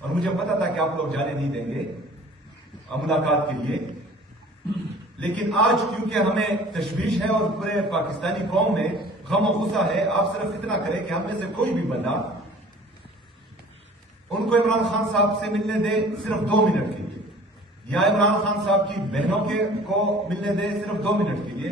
اور مجھے پتا تھا کہ آپ لوگ جانے نہیں دیں گے ملاقات کے لیے، لیکن آج کیونکہ ہمیں تشویش ہے اور پورے پاکستانی قوم میں غم و غصہ ہے، آپ صرف اتنا کریں کہ ہم میں سے کوئی بھی بندہ ان کو عمران خان صاحب سے ملنے دے صرف 2 منٹ کے لیے، یا عمران خان صاحب کی بہنوں کو ملنے دے صرف 2 منٹ کے لیے،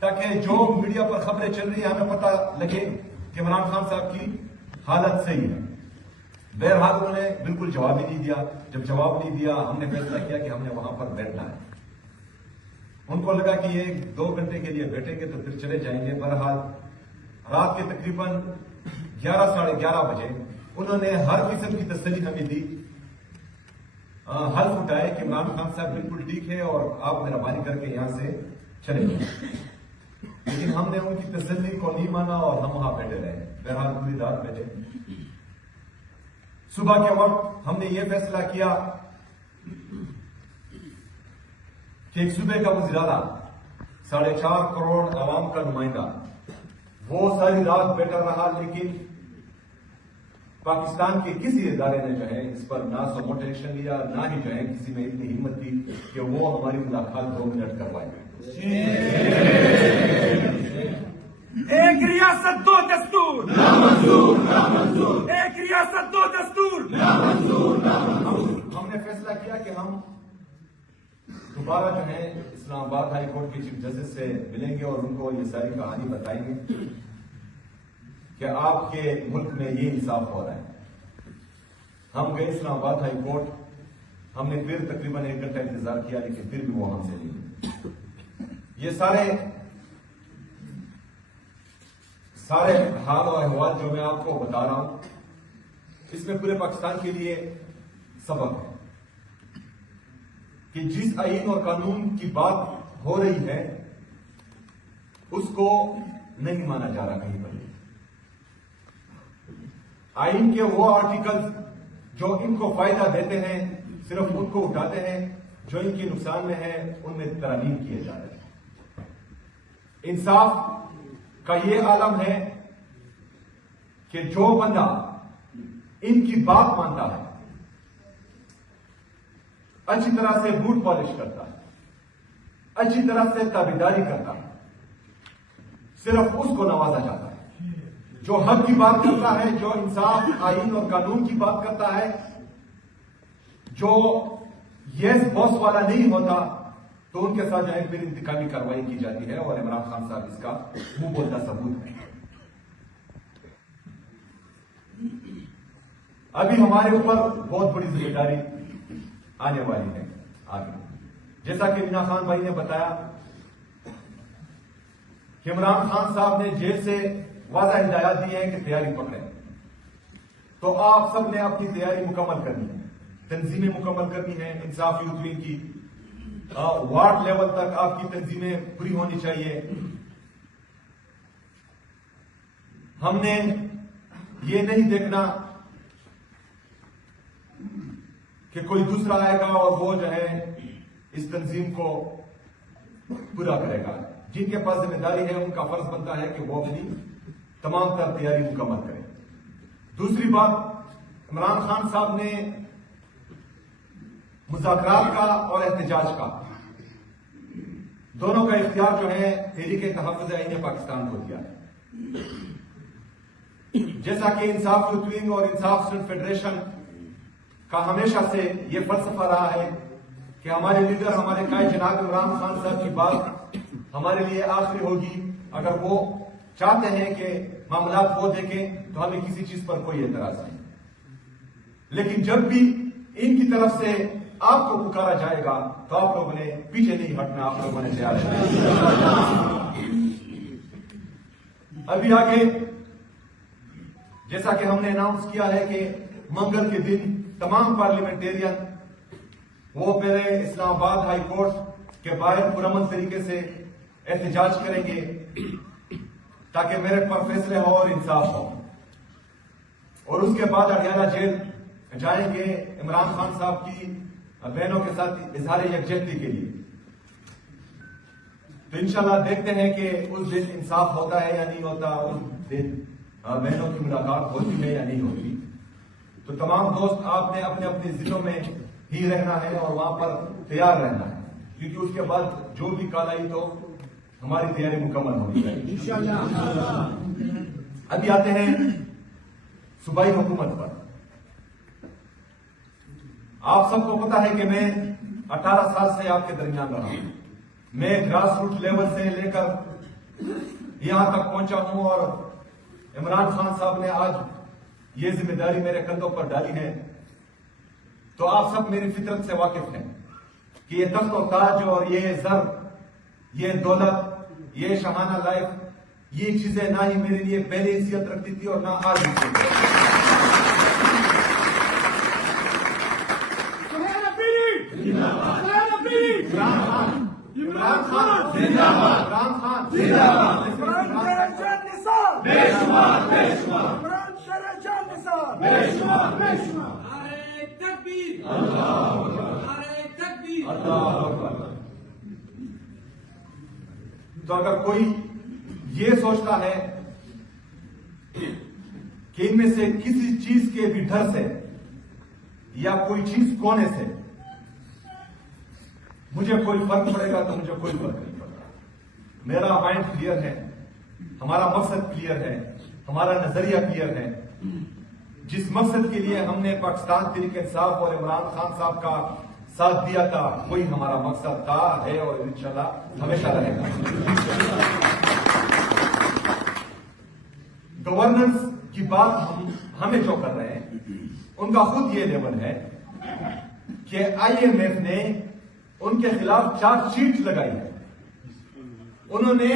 تاکہ جو میڈیا پر خبریں چل رہی ہیں ہمیں پتہ لگے کہ عمران خان صاحب کی حالت صحیح ہے۔ بہرحال انہوں نے بالکل جواب ہی نہیں دیا۔ جب جواب نہیں دیا ہم نے فیصلہ کیا کہ ہم نے وہاں پر بیٹھنا ہے۔ ان کو لگا کہ یہ 2 گھنٹے کے لیے بیٹھیں گے تو پھر چلے جائیں گے۔ بہرحال رات کے تقریباً 11 ساڑھے 11 بجے انہوں نے ہر قسم کی تسلی ہمیں دی، حلف اٹھائے کہ عمران خان صاحب بالکل ٹھیک ہے اور آپ مہربانی کر کے یہاں سے چلے جائیں، لیکن ہم نے ان کی تسلی کو نہیں مانا اور ہم وہاں بیٹھے رہے۔ بہرحال پوری رات بیٹھے۔ صبح کے وقت ہم نے یہ فیصلہ کیا کہ ایک صوبے کا وزیر اعلیٰ 4.5 کروڑ عوام کا نمائندہ وہ ساری رات بیٹھا رہا، لیکن پاکستان کے کسی ادارے نے جو ہے اس پر نہ سو موٹا ایکشن لیا، نہ ہی جو ہے کسی نے اتنی ہمت دی کہ وہ ہماری ملاقات 2 منٹ کروائے۔ ایک ریاست 2 دستور، ایک ریاست 2 دستور۔ ہم نے فیصلہ کیا کہ ہم دوبارہ جو ہے اسلام آباد ہائی کورٹ کے چیف جسٹس سے ملیں گے اور ان کو یہ ساری کہانی بتائیں گے کہ آپ کے ملک میں یہ انصاف ہو رہا ہے۔ ہم گئے اسلام آباد ہائی کورٹ، ہم نے پھر تقریباً 1 گھنٹہ انتظار کیا، لیکن پھر بھی وہ ہم سے نہیں ہوئے۔ یہ سارے حال اور احوال جو میں آپ کو بتا رہا ہوں، اس میں پورے پاکستان کے لیے سبق ہے کہ جس آئین اور قانون کی بات ہو رہی ہے اس کو نہیں مانا جا رہا کہیں پر۔ آئین کے وہ آرٹیکل جو ان کو فائدہ دیتے ہیں صرف ان کو اٹھاتے ہیں، جو ان کے نقصان میں ہے ان میں ترمیم کیے جا رہے ہیں۔ انصاف کا یہ عالم ہے کہ جو بندہ ان کی بات مانتا ہے، اچھی طرح سے بوٹ پالش کرتا ہے، اچھی طرح سے تابعداری کرتا ہے، صرف اس کو نوازا جاتا ہے۔ جو حق کی بات کرتا ہے، جو انصاف آئین اور قانون کی بات کرتا ہے، جو یس باس والا نہیں ہوتا، تو ان کے ساتھ جو ہے پھر انتقامی کارروائی کی جاتی ہے، اور عمران خان صاحب اس کا منہ بولتا ثبوت ہے۔ ابھی ہمارے اوپر بہت بڑی ذمہ داری آنے والی ہے آگے۔ جیسا کہ مینا خان بھائی نے بتایا کہ عمران خان صاحب نے جیل سے واضح ہدایات دی ہے کہ تیاری پکڑیں، تو آپ سب نے اپنی تیاری مکمل کرنی ہے، تنظیمیں مکمل کرنی ہے۔ انصاف یوتھ ونگ کی وارڈ لیول تک آپ کی تنظیمیں پوری ہونی چاہیے۔ ہم نے یہ نہیں دیکھنا کہ کوئی دوسرا آئے گا اور وہ جو ہے اس تنظیم کو پورا کرے گا۔ جن کے پاس ذمہ داری ہے ان کا فرض بنتا ہے کہ وہ اپنی تمام تر تیاری مکمل کریں۔ دوسری بات، عمران خان صاحب نے مذاکرات کا اور احتجاج کا دونوں کا اختیار جو ہے تحریک تحفظ آئین پاکستان کو دیا ہے۔ جیسا کہ انصاف یوتھ ونگ اور انصاف اسٹوڈنٹ فیڈریشن کا ہمیشہ سے یہ فلسفہ رہا ہے کہ ہمارے لیڈر، ہمارے قائد جناب عمران خان صاحب کی بات ہمارے لیے آخری ہوگی۔ اگر وہ چاہتے ہیں کہ معاملات وہ دیکھیں تو ہمیں کسی چیز پر کوئی اعتراض نہیں، لیکن جب بھی ان کی طرف سے آپ کو پکارا جائے گا تو آپ لوگوں نے پیچھے نہیں ہٹنا، آپ لوگوں نے تیار رہنا۔ ابھی آگے جیسا کہ ہم نے اناؤنس کیا ہے کہ منگل کے دن تمام پارلیمنٹیرین وہ پہلے اسلام آباد ہائی کورٹ کے باہر پرامن طریقے سے احتجاج کریں گے تاکہ میرے پر فیصلے ہو اور انصاف ہو، اور اس کے بعد اڈیالہ جیل جائیں گے عمران خان صاحب کی بہنوں کے ساتھ اظہار یکجہتی کے لیے۔ تو انشاءاللہ دیکھتے ہیں کہ اس دن انصاف ہوتا ہے یا نہیں ہوتا، اس دن بہنوں کی ملاقات ہوتی ہے یا نہیں ہوتی۔ تو تمام دوست آپ نے اپنے اپنے ضلعوں میں ہی رہنا ہے اور وہاں پر تیار رہنا ہے، کیونکہ اس کے بعد جو بھی کال آئی تو ہماری تیاری مکمل ہونی چاہیے۔ ابھی آتے ہیں صوبائی حکومت پر۔ آپ سب کو پتا ہے کہ میں 18 سال سے آپ کے درمیان رہا ہوں۔ میں گراس روٹ لیول سے لے کر یہاں تک پہنچا ہوں، اور عمران خان صاحب نے آج یہ ذمہ داری میرے کندھوں پر ڈالی ہے، تو آپ سب میری فطرت سے واقف ہیں کہ یہ تخت و تاج اور یہ زر، یہ دولت، یہ شاہانہ لائف، یہ چیزیں نہ ہی میرے لیے پہلے حیثیت رکھتی تھی اور نہ آج عمران خان زندہ باد، عمران خان زندہ باد، عمران شیر جان نثار بے شمار بے شمار، عمران شیر جان نثار بے شمار بے شمار۔ نعرہ تکبیر، اللہ اکبر، نعرہ تکبیر۔ اللہ اکبر۔ تو اگر کوئی یہ سوچتا ہے کہ ان میں سے کسی چیز کے بھی ڈر سے یا کوئی چیز کونے سے مجھے کوئی فرق پڑے گا، تو مجھے کوئی فرق نہیں پڑتا۔ میرا مائنڈ کلیئر ہے، ہمارا مقصد کلیئر ہے، ہمارا نظریہ کلیئر ہے۔ جس مقصد کے لیے ہم نے پاکستان تحریک انصاف اور عمران خان صاحب کا ساتھ دیا تھا، وہی ہمارا مقصد تھا، ہے اور انشاءاللہ ہمیشہ رہے گا۔ گورننس کی بات ہمیں جو کر رہے ہیں ان کا خود یہ لیول ہے کہ IMF نے ان کے خلاف چارج شیٹ لگائی ہے۔ انہوں نے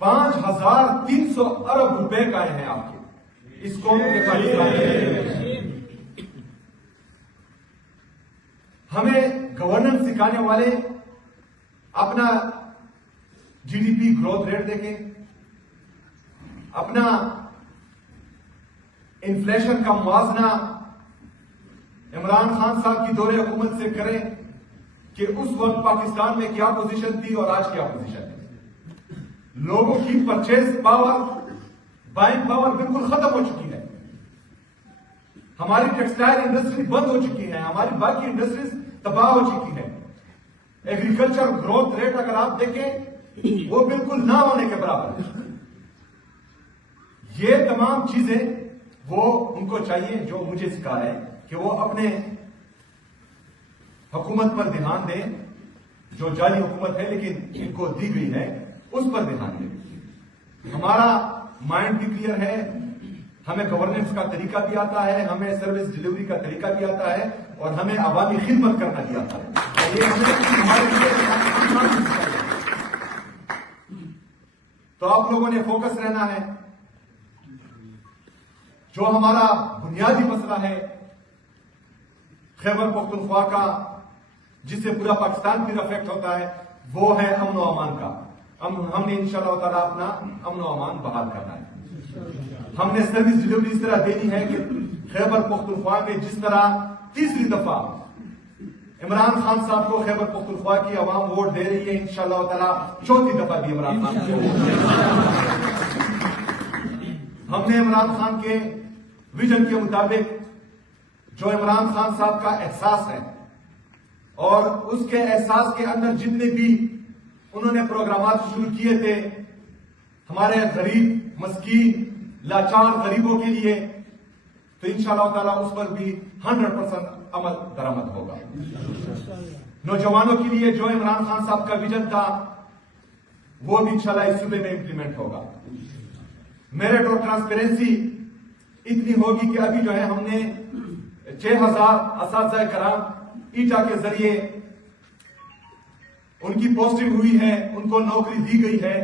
5300 ارب روپے کائے ہیں آپ کے اس قوم کے پاکستان کے۔ ہمیں گورننس سکھانے والے اپنا GDP گروتھ ریٹ دیکھیں، اپنا انفلیشن کا موازنہ عمران خان صاحب کی دور حکومت سے کریں کہ اس وقت پاکستان میں کیا پوزیشن تھی اور آج کیا پوزیشن ہے۔ لوگوں کی پرچیز پاور، بائنگ پاور بالکل ختم ہو چکی ہے۔ ہماری ٹیکسٹائل انڈسٹری بند ہو چکی ہے، ہماری باقی انڈسٹریز تباہ ہو چکی ہے۔ ایگریکلچر گروتھ ریٹ اگر آپ دیکھیں وہ بالکل نہ ہونے کے برابر ہے۔ یہ تمام چیزیں وہ ان کو چاہیے جو مجھے سکھا رہے ہیں کہ وہ اپنے حکومت پر دھیان دیں، جو جعلی حکومت ہے لیکن ان کو دی گئی ہے اس پر دھیان دیں۔ ہمارا مائنڈ بھی کلیئر ہے، ہمیں گورننس کا طریقہ بھی آتا ہے، ہمیں سروس ڈلیوری کا طریقہ بھی آتا ہے، اور ہمیں عوامی خدمت کرنا بھی آتا ہے۔ یہ ہمارے لیے تو آپ لوگوں نے فوکس رہنا ہے۔ جو ہمارا بنیادی مسئلہ ہے خیبر پختونخوا کا، جس سے پورا پاکستان پھر افیکٹ ہوتا ہے، وہ ہے امن و امان کا۔ ہم نے انشاءاللہ تعالیٰ اپنا امن و امان بحال کرنا ہے۔ ہم نے سروس ڈلیوری اس طرح دینی ہے کہ خیبر پختونخوا میں جس طرح تیسری دفعہ عمران خان صاحب کو خیبر پختونخوا کی عوام ووٹ دے رہی ہے، انشاءاللہ تعالیٰ چوتھی دفعہ بھی عمران خان کو ہم نے عمران خان کے ویژن کے مطابق، جو عمران خان صاحب کا احساس ہے اور اس کے احساس کے اندر جتنے بھی انہوں نے پروگرامات شروع کیے تھے ہمارے غریب مسکین لاچار غریبوں کے لیے، تو انشاءاللہ تعالیٰ اس پر بھی 100% عمل درآمد ہوگا۔ نوجوانوں کے لیے جو عمران خان صاحب کا ویژن تھا وہ بھی انشاءاللہ اس صوبے میں امپلیمنٹ ہوگا۔ میرٹ اور ٹرانسپیرنسی اتنی ہوگی کہ ابھی جو ہے ہم نے 6000 اساتذہ کرام ایٹا کے ذریعے ان کی پوسٹنگ ہوئی ہے، ان کو نوکری دی گئی ہے۔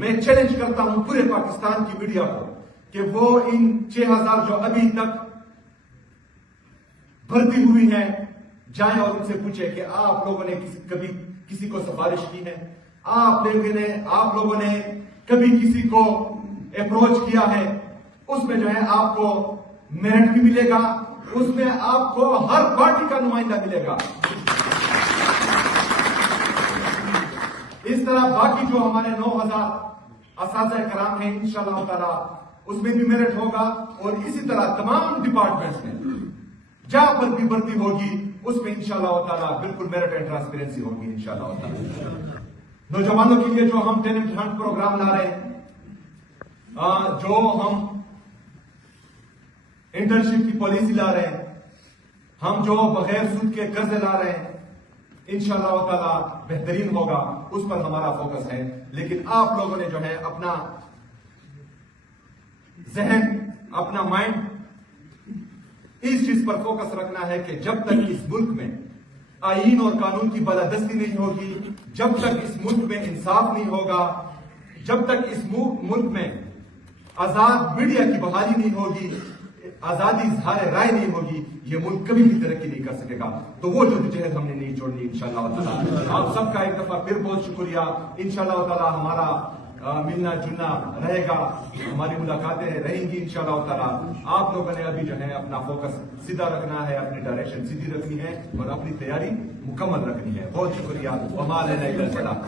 میں چیلنج کرتا ہوں پورے پاکستان کی میڈیا کو کہ وہ ان 6000 جو ابھی تک بھرتی ہوئی ہیں جائیں اور ان سے پوچھیں کہ آپ لوگوں نے کبھی کسی کو سفارش کی ہے؟ آپ لوگوں نے کبھی کسی کو اپروچ کیا ہے؟ اس میں جو ہے آپ کو میرٹ بھی ملے گا، اس میں آپ کو ہر پارٹی کا نمائندہ ملے گا۔ اس طرح باقی جو ہمارے 9000 اساتذہ کرام ہیں انشاءاللہ تعالی اس میں بھی میرٹ ہوگا، اور اسی طرح تمام ڈپارٹمنٹس میں جہاں پر بھی بھرتی ہوگی اس میں انشاءاللہ تعالیٰ بالکل میرٹ اینڈ ٹرانسپیرنسی ہوگی انشاءاللہ تعالیٰ۔ نوجوانوں کے لیے جو ہم ٹیلنٹ ہنٹ پروگرام لا رہے ہیں، جو ہم انٹرنشپ کی پالیسی لا رہے ہیں، ہم جو بغیر سود کے قرضے لا رہے ہیں، انشاءاللہ تعالیٰ بہترین ہوگا، اس پر ہمارا فوکس ہے۔ لیکن آپ لوگوں نے جو ہے اپنا ذہن، اپنا مائنڈ اس چیز پر فوکس رکھنا ہے کہ جب تک اس ملک میں آئین اور قانون کی بالادستی نہیں ہوگی، جب تک اس ملک میں انصاف نہیں ہوگا، جب تک اس ملک میں آزاد میڈیا کی بحالی نہیں ہوگی، آزادی اظہار رائے نہیں ہوگی، یہ ملک کبھی بھی ترقی نہیں کر سکے گا۔ تو وہ جدوجہد ہم نے نہیں چھوڑنی انشاءاللہ تعالیٰ۔ آپ سب کا ایک دفعہ پھر بہت شکریہ۔ انشاءاللہ تعالیٰ ہمارا ملنا جلنا رہے گا، ہماری ملاقاتیں رہیں گی انشاءاللہ تعالیٰ۔ آپ لوگوں نے ابھی جو ہے اپنا فوکس سیدھا رکھنا ہے، اپنی ڈائریکشن سیدھی رکھنی ہے اور اپنی تیاری مکمل رکھنی ہے۔ بہت شکریہ۔ وما علینا الا البلاغ۔